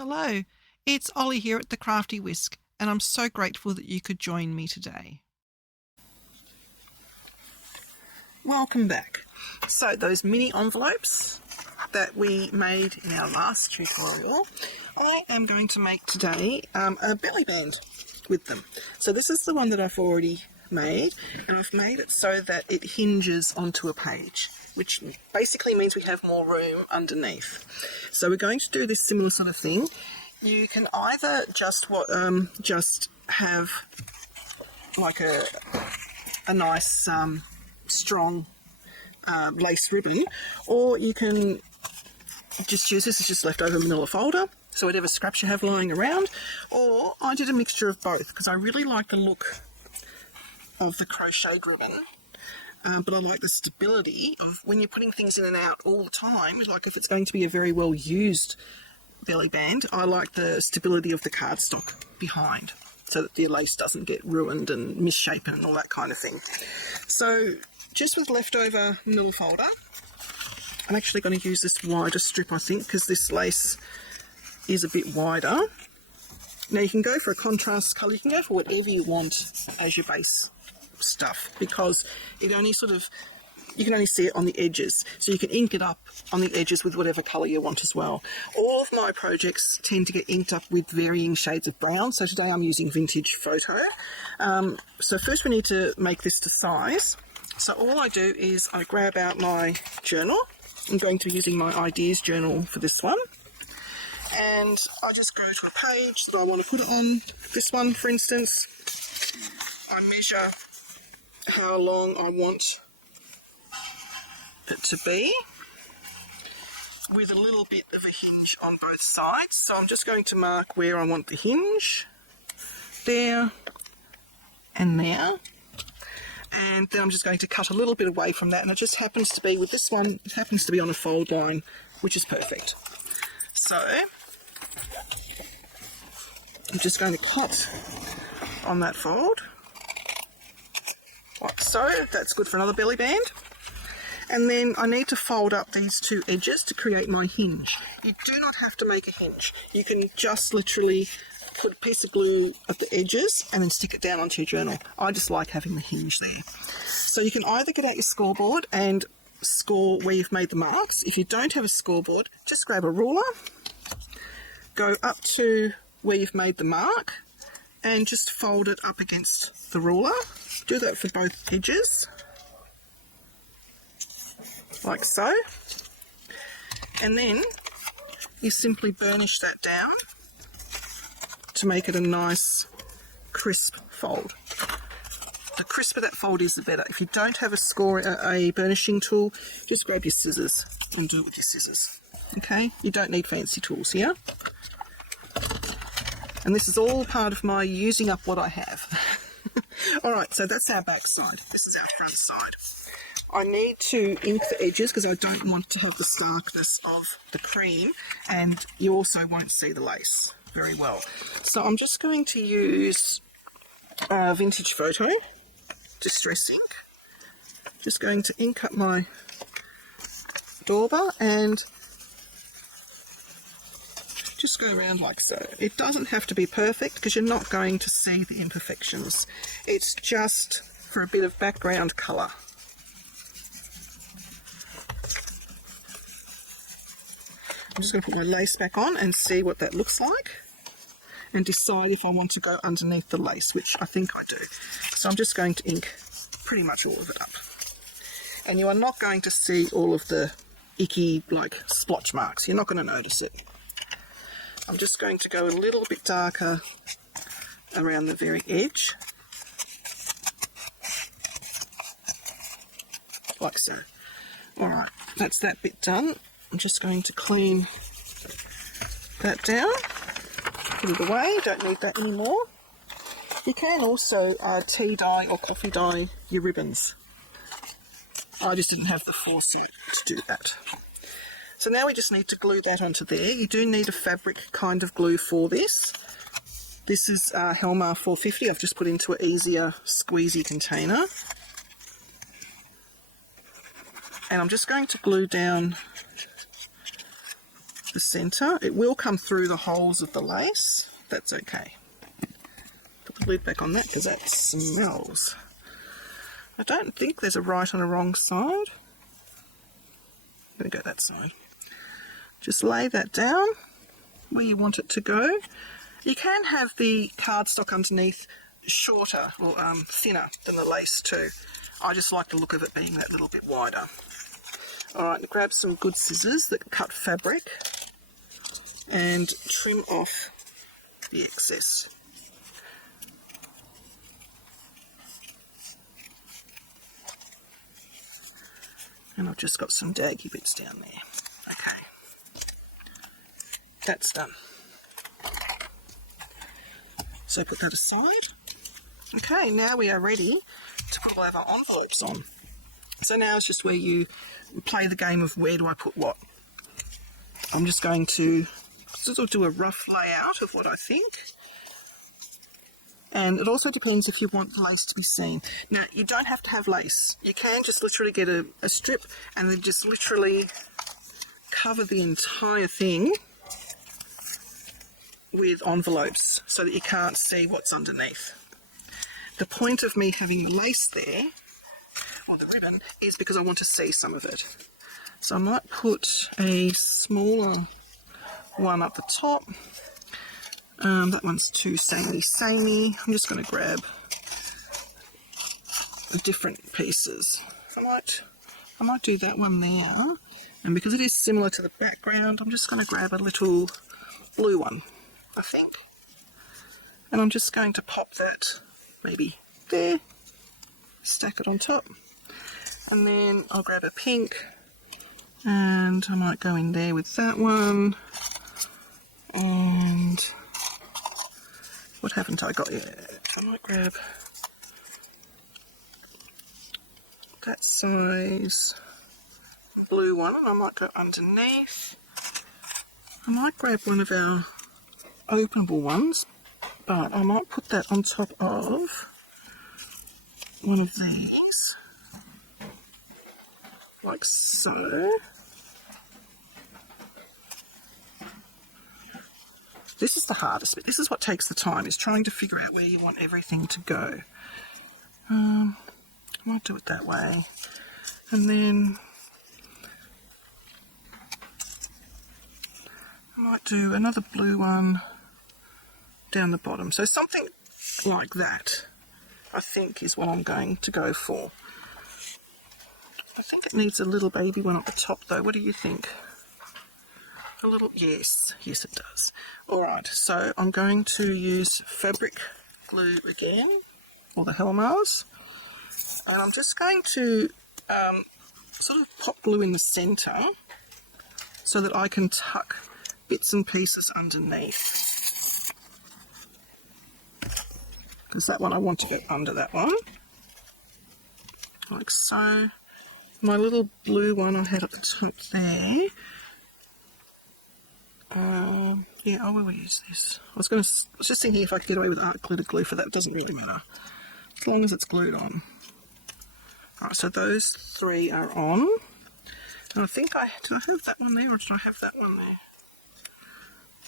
Hello, it's Ollie here at the Crafty Whisk, and I'm so grateful that you could join me today. Welcome back. So those mini envelopes that we made in our last tutorial, I am going to make today a belly band with them. So this is the one that I've already made, and I've made it so that it hinges onto a page, which basically means we have more room underneath. So we're going to do this similar sort of thing. You can either just have like a nice strong lace ribbon, or you can just use this as just leftover manila folder, so whatever scraps you have lying around. Or I did a mixture of both because I really like the look of the crocheted ribbon, but I like the stability of when you're putting things in and out all the time. Like if it's going to be a very well used belly band, I like the stability of the cardstock behind so that the lace doesn't get ruined and misshapen and all that kind of thing. So just with leftover manila folder, I'm actually going to use this wider strip, I think, because this lace is a bit wider. Now you can go for a contrast colour, you can go for whatever you want as your base stuff, because it only you can only see it on the edges, so you can ink it up on the edges with whatever colour you want as well. All of my projects tend to get inked up with varying shades of brown, so today I'm using Vintage Photo. So first we need to make this to size. So all I do is I grab out my journal. I'm going to be using my ideas journal for this one, and I just go to a page that I want to put it on. This one, for instance, I measure how long I want it to be, with a little bit of a hinge on both sides. So I'm just going to mark where I want the hinge, there and there, and then I'm just going to cut a little bit away from that, and it just happens to be, with this one, it happens to be on a fold line, which is perfect. So I'm just going to cut on that fold, like so. That's good for another belly band. And then I need to fold up these two edges to create my hinge. You do not have to make a hinge. You can just literally put a piece of glue at the edges and then stick it down onto your journal. I just like having the hinge there. So you can either get out your scoreboard and score where you've made the marks. If you don't have a scoreboard, just grab a ruler, go up to where you've made the mark, and just fold it up against the ruler. Do that for both edges, like so, and then you simply burnish that down to make it a nice crisp fold. The crisper that fold is, the better. If you don't have a burnishing tool, just grab your scissors and do it with your scissors. Okay, you don't need fancy tools here. And this is all part of my using up what I have. Alright, so that's our back side. This is our front side. I need to ink the edges because I don't want to have the starkness of the cream, and you also won't see the lace very well. So I'm just going to use Vintage Photo Distress Ink. Just going to ink up my dauber and just go around like so. It doesn't have to be perfect because you're not going to see the imperfections. It's just for a bit of background colour. I'm just going to put my lace back on and see what that looks like, and decide if I want to go underneath the lace, which I think I do. So I'm just going to ink pretty much all of it up. And you are not going to see all of the icky, like, splotch marks. You're not going to notice it. I'm just going to go a little bit darker around the very edge, like so. Alright, that's that bit done. I'm just going to clean that down, put it away, don't need that anymore. You can also tea dye or coffee dye your ribbons. I just didn't have the force yet to do that. So now we just need to glue that onto there. You do need a fabric kind of glue for this. This is Helmar 450. I've just put into an easier squeezy container. And I'm just going to glue down the centre. It will come through the holes of the lace. That's okay. Put the lid back on that because that smells. I don't think there's a right and a wrong side. I'm going to go that side. Just lay that down where you want it to go. You can have the cardstock underneath shorter or thinner than the lace too. I just like the look of it being that little bit wider. Alright, grab some good scissors that cut fabric and trim off the excess. And I've just got some daggy bits down there. Okay, that's done. So put that aside. Okay, now we are ready to put all of our envelopes on. So now it's just where you play the game of where do I put what. I'm just going to sort of do a rough layout of what I think. And it also depends if you want the lace to be seen. Now, you don't have to have lace. You can just literally get a strip and then just literally cover the entire thing with envelopes so that you can't see what's underneath. The point of me having the lace there, or the ribbon, is because I want to see some of it. So I might put a smaller one up the top. That one's too samey. I'm just going to grab the different pieces. I might do that one there, and because it is similar to the background, I'm just going to grab a little blue one, I think. And I'm just going to pop that maybe there, stack it on top, and then I'll grab a pink, and I might go in there with that one. And what haven't I got yet? I might grab that size blue one, and I might go underneath. I might grab one of our openable ones, but I might put that on top of one of these, like so. This is the hardest bit. This is what takes the time, is trying to figure out where you want everything to go. I might do it that way. And then I might do another blue one down the bottom. So something like that, I think, is what I'm going to go for. I think it needs a little baby one at the top though. What do you think? A little, yes it does. Alright, so I'm going to use fabric glue again, or the Helmars, and I'm just going to sort of pop glue in the centre so that I can tuck bits and pieces underneath. Because that one I want to go under that one, like so. My little blue one I had at the top there. Yeah, I will use this. I was just thinking if I could get away with art glitter glue for that. It doesn't really matter, as long as it's glued on. Alright, so those three are on. And I think did I have that one there, or did I have that one there?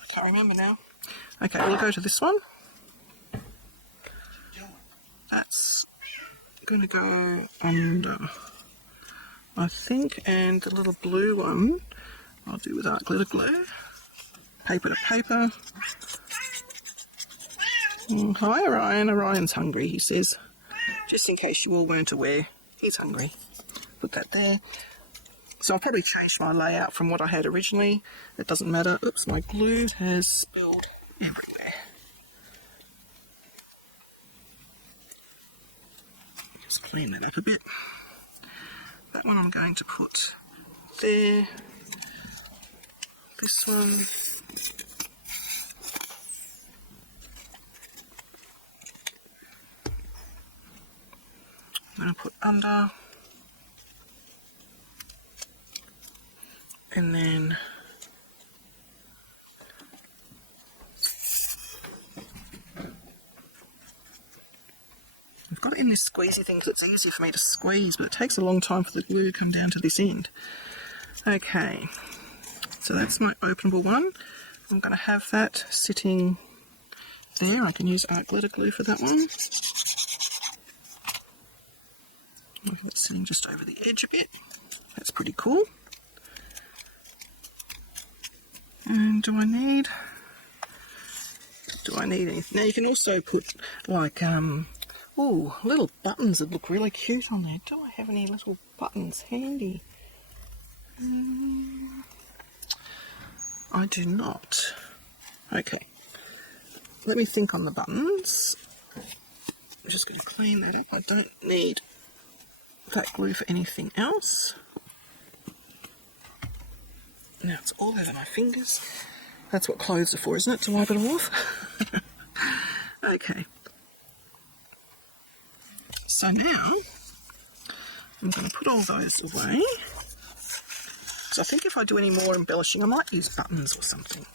I can't remember now. Okay, we'll go to this one. That's going to go under, I think, and the little blue one I'll do with art glitter glue. Paper to paper. Hi Orion. Orion's hungry, he says. Just in case you all weren't aware, he's hungry. Put that there. So I've probably changed my layout from what I had originally. It doesn't matter. Oops, my glue has spilled everywhere. Just clean that up a bit. That one I'm going to put there. This one. I'm going to put under, and then I've got it in this squeezy thing because it's easier for me to squeeze, but it takes a long time for the glue to come down to this end. Okay, So that's my openable one. I'm going to have that sitting there. I can use art glitter glue for that one. It's sitting just over the edge a bit. That's pretty cool. And do I need anything? Now you can also put like little buttons that look really cute on there. Do I have any little buttons handy? I do not. Okay. Let me think on the buttons. I'm just going to clean that up. I don't need that glue for anything else. Now it's all over my fingers. That's what clothes are for, isn't it? To wipe it off? Okay. So now I'm going to put all those away. So I think if I do any more embellishing, I might use buttons or something.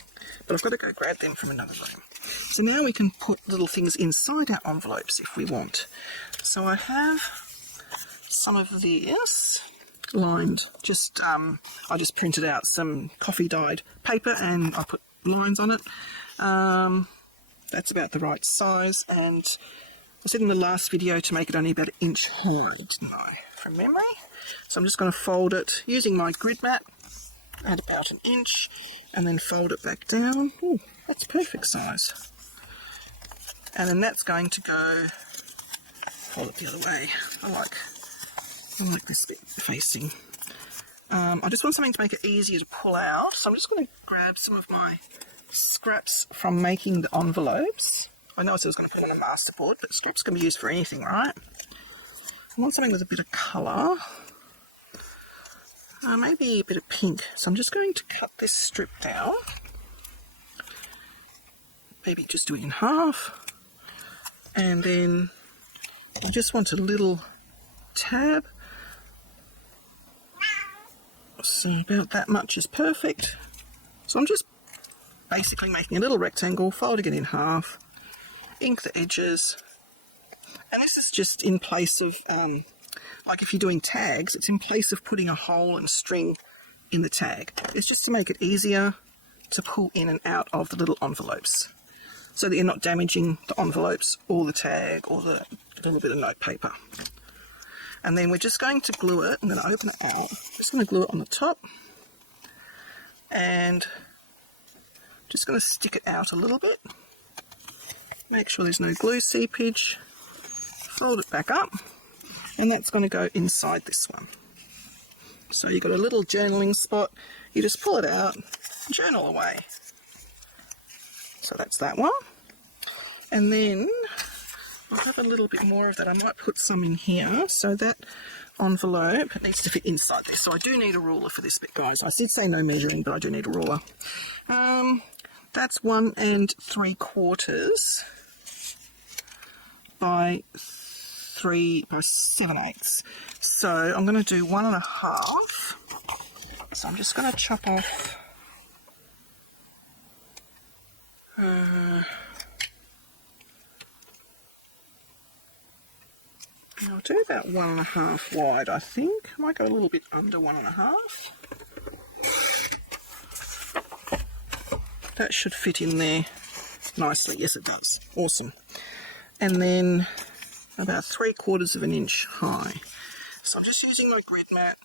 But I've got to go grab them from another room. So now we can put little things inside our envelopes if we want. So I have some of this lined. I just printed out some coffee dyed paper and I put lines on it. That's about the right size, and I said in the last video to make it only about 1 inch high, didn't I, from memory? So I'm just going to fold it using my grid mat at about 1 inch and then fold it back down. Ooh, that's perfect size. And then that's going to go, fold it the other way. I like this bit facing. I just want something to make it easier to pull out, so I'm just going to grab some of my scraps from making the envelopes. I know I said I was going to put them on a masterboard, but scraps can be used for anything, right? I want something with a bit of colour, maybe a bit of pink. So I'm just going to cut this strip down, maybe just do it in half, and then I just want a little tab. See, about that much is perfect. So I'm just basically making a little rectangle, folding it in half, ink the edges, and this is just in place of, like if you're doing tags, it's in place of putting a hole and string in the tag. It's just to make it easier to pull in and out of the little envelopes, so that you're not damaging the envelopes or the tag or the little bit of note paper. And then we're just going to glue it. I'm going to open it out. Just going to glue it on the top. And just going to stick it out a little bit. Make sure there's no glue seepage. Fold it back up. And that's going to go inside this one. So you've got a little journaling spot. You just pull it out, journal away. So that's that one. And then I'll have a little bit more of that. I might put some in here. So that envelope needs to fit inside this. So I do need a ruler for this bit, guys. I did say no measuring, but I do need a ruler. That's 1 3/4 by 7/8. So I'm going to do 1 1/2. So I'm just going to chop off I'll do about 1 1/2 wide, I think. I might go a little bit under 1 1/2. That should fit in there nicely. Yes, it does. Awesome. And then about 3/4 of an inch high. So I'm just using my grid mat.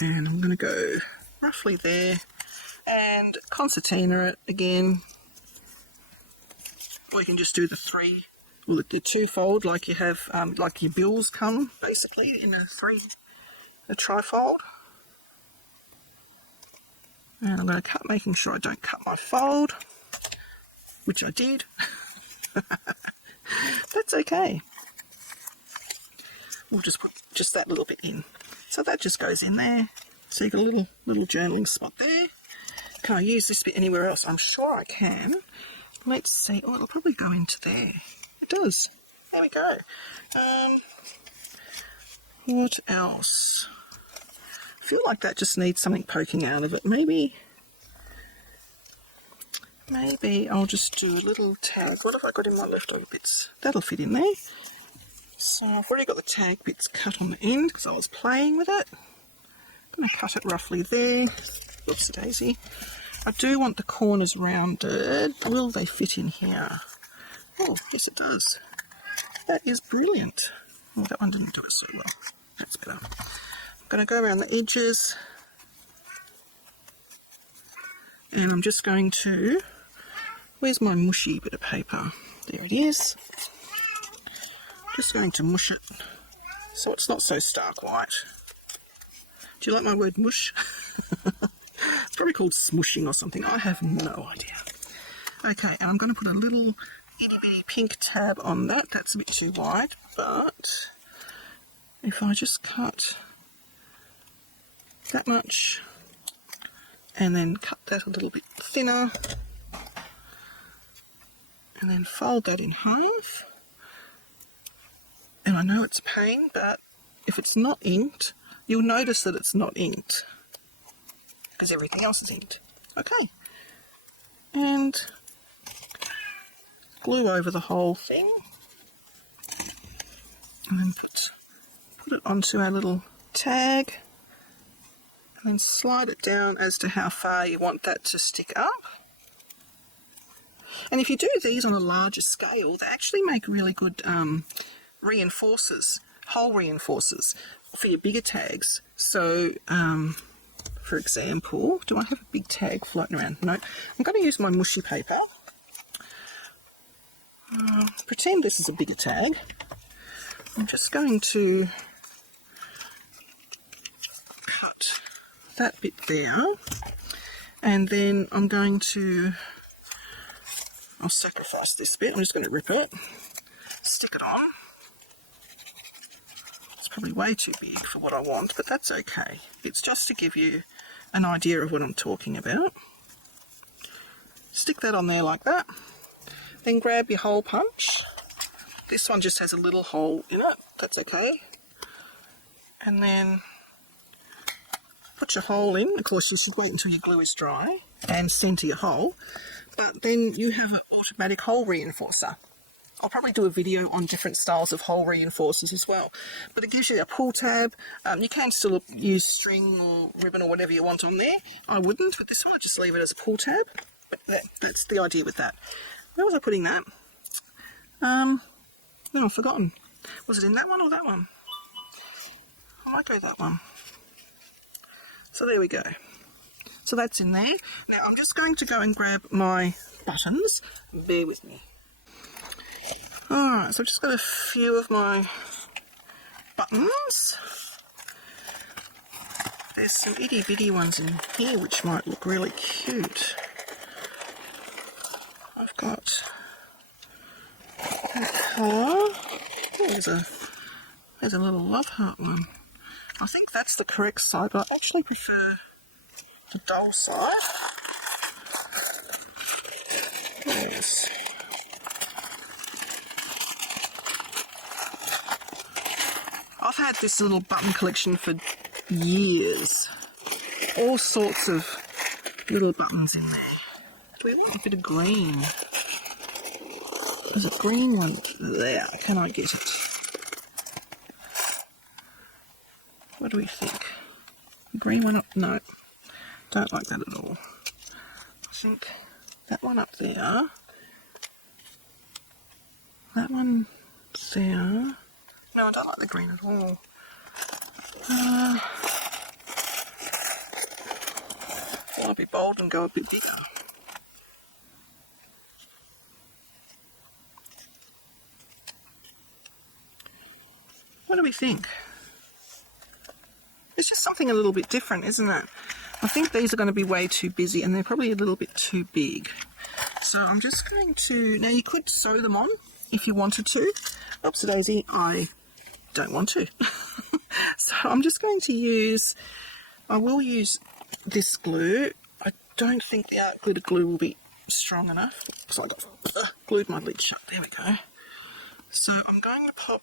And I'm going to go roughly there. And concertina it again. Or you can just do the two-fold like you have, like your bills come, basically, in a trifold. And I'm going to cut, making sure I don't cut my fold, which I did. That's okay. We'll just put just that little bit in. So that just goes in there. So you've got a little journaling spot there. Can I use this bit anywhere else? I'm sure I can. Let's see. Oh, it'll probably go into there. It does. There we go. What else? I feel like that just needs something poking out of it. Maybe I'll just do a little tag. What have I got in my leftover bits? That'll fit in there. So I've already got the tag bits cut on the end because I was playing with it. I'm going to cut it roughly there. Oops, a daisy. I do want the corners rounded. Will they fit in here? Oh, yes it does. That is brilliant. Oh, that one didn't do it so well. That's better. I'm going to go around the edges. And I'm just going to... Where's my mushy bit of paper? There it is. Just going to mush it so it's not so stark white. Do you like my word mush? It's probably called smushing or something. I have no idea. Okay, and I'm going to put a little itty bitty pink tab on that. That's a bit too wide, but if I just cut that much and then cut that a little bit thinner and then fold that in half. And I know it's a pain, but if it's not inked, you'll notice that it's not inked because everything else is inked. Okay, and glue over the whole thing and then put it onto our little tag and then slide it down as to how far you want that to stick up. And if you do these on a larger scale, they actually make really good reinforcers, hole reinforcers for your bigger tags. So, for example, do I have a big tag floating around? No. I'm going to use my mushy paper. Pretend this is a bigger tag. I'm just going to cut that bit there, and then I'm going to... I'll sacrifice this bit. I'm just going to rip it, stick it on. It's probably way too big for what I want, but that's okay. It's just to give you an idea of what I'm talking about. Stick that on there like that. Then grab your hole punch. This one just has a little hole in it. That's okay. And then put your hole in. Of course, you should wait until your glue is dry and centre your hole. But then you have an automatic hole reinforcer. I'll probably do a video on different styles of hole reinforcers as well. But it gives you a pull tab. You can still use string or ribbon or whatever you want on there. I wouldn't with this one. I just leave it as a pull tab. But that's the idea with that. Where was I putting that? Oh, I've forgotten. Was it in that one or that one? I might go that one. So there we go. So that's in there. Now I'm just going to go and grab my buttons. Bear with me. Alright, so I've just got a few of my buttons. There's some itty bitty ones in here which might look really cute. I've got that colour. Oh, there's a little love heart one. I think that's the correct side, but I actually prefer the dull side. Yes. I've had this little button collection for years. All sorts of little buttons in there. We want a bit of green. There's a green one there. Can I get it? What do we think? Green one up? No. Don't like that at all. I think that one up there. That one there. No, I don't like the green at all. I'll be bold and go a bit bigger. What do we think? It's just something a little bit different, isn't it? I think these are going to be way too busy and they're probably a little bit too big. So I'm just going to... Now you could sew them on if you wanted to. Oops, daisy, I don't want to. So I'm just going to use... I will use this glue. I don't think the art glitter glue will be strong enough because I got glued my lid shut. There we go. So I'm going to pop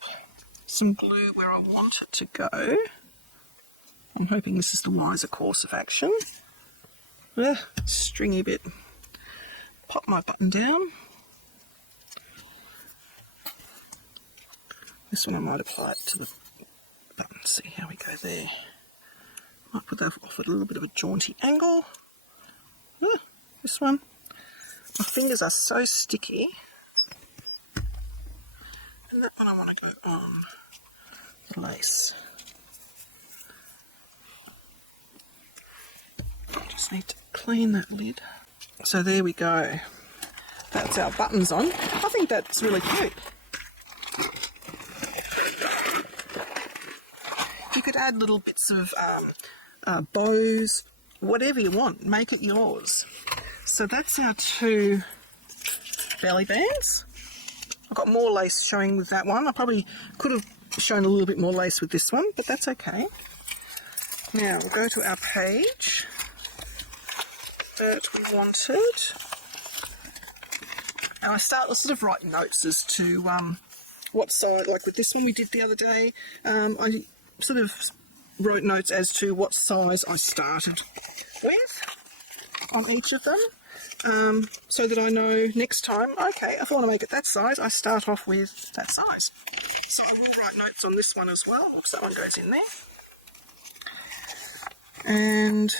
some glue where I want it to go. I'm hoping this is the wiser course of action. Stringy bit. Pop my button down. This one I might apply it to the button. See how we go there. I'll put that off at a little bit of a jaunty angle. This one. My fingers are so sticky. And that one I want to go on the lace. Just need to clean that lid. So there we go. That's our buttons on. I think that's really cute. You could add little bits of bows, whatever you want. Make it yours. So that's our 2 belly bands. I've got more lace showing with that one. I probably could have shown a little bit more lace with this one, but that's okay. Now we'll go to our page that we wanted. And I start to sort of write notes as to what size, like with this one we did the other day, I sort of wrote notes as to what size I started with on each of them, so that I know next time, okay, if I want to make it that size, I start off with that size. So I will write notes on this one as well, because that one goes in there. And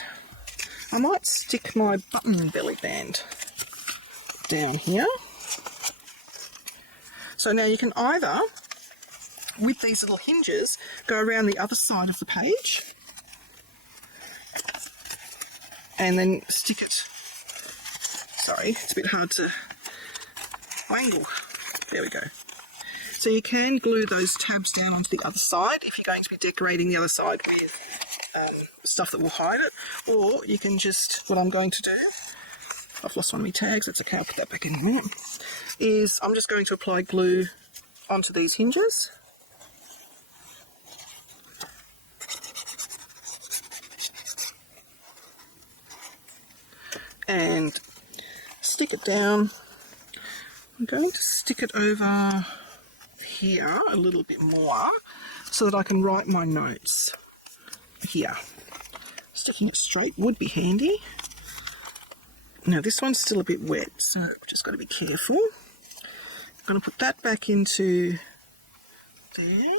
I might stick my button belly band down here. So now you can either, with these little hinges, go around the other side of the page and then stick it, sorry, it's a bit hard to angle, there we go. So you can glue those tabs down onto the other side if you're going to be decorating the other side with stuff that will hide it, or you can just, what I'm going to do, I've lost one of my tags, that's okay, I'll put that back in a minute, is I'm just going to apply glue onto these hinges. And stick it down. I'm going to stick it over here a little bit more so that I can write my notes here. Sticking it straight would be handy. Now this one's still a bit wet, so I've just got to be careful. I'm going to put that back into there.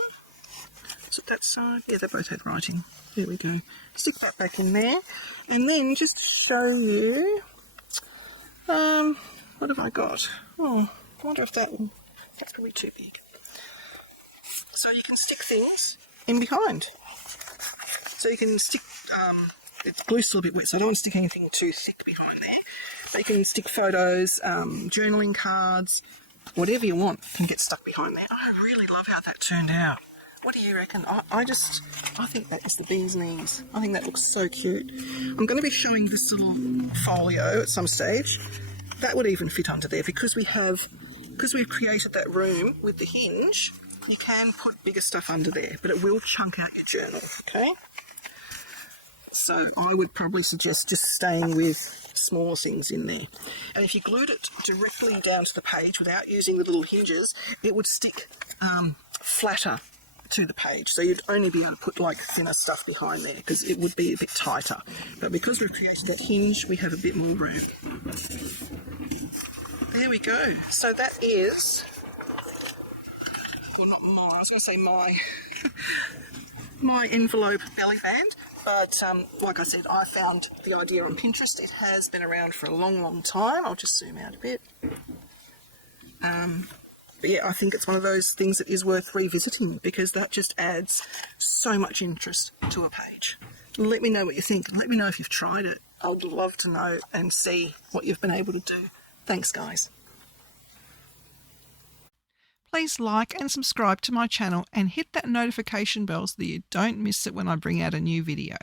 So that side, yeah, they both had writing. There we go. Stick that back in there, and then just to show you, what have I got? Oh, I wonder if that's probably too big. So you can stick things in behind. So you can stick, the glue's still a bit wet, so I don't want to stick anything too thick behind there. But you can stick photos, journaling cards, whatever you want can get stuck behind there. I really love how that turned out. What do you reckon? I think that is the bee's knees. I think that looks so cute. I'm going to be showing this little folio at some stage. That would even fit under there because we've created that room with the hinge. You can put bigger stuff under there, but it will chunk out your journal, okay? So I would probably suggest just staying with smaller things in there. And if you glued it directly down to the page without using the little hinges, it would stick flatter to the page. So you'd only be able to put like thinner stuff behind there because it would be a bit tighter. But because we've created that hinge, we have a bit more room. There we go. So that is, well, not mine, I was going to say my envelope belly band, but like I said, I found the idea on Pinterest. It has been around for a long, long time. I'll just zoom out a bit. But yeah, I think it's one of those things that is worth revisiting because that just adds so much interest to a page. Let me know what you think. Let me know if you've tried it. I'd love to know and see what you've been able to do. Thanks, guys. Please like and subscribe to my channel and hit that notification bell so that you don't miss it when I bring out a new video.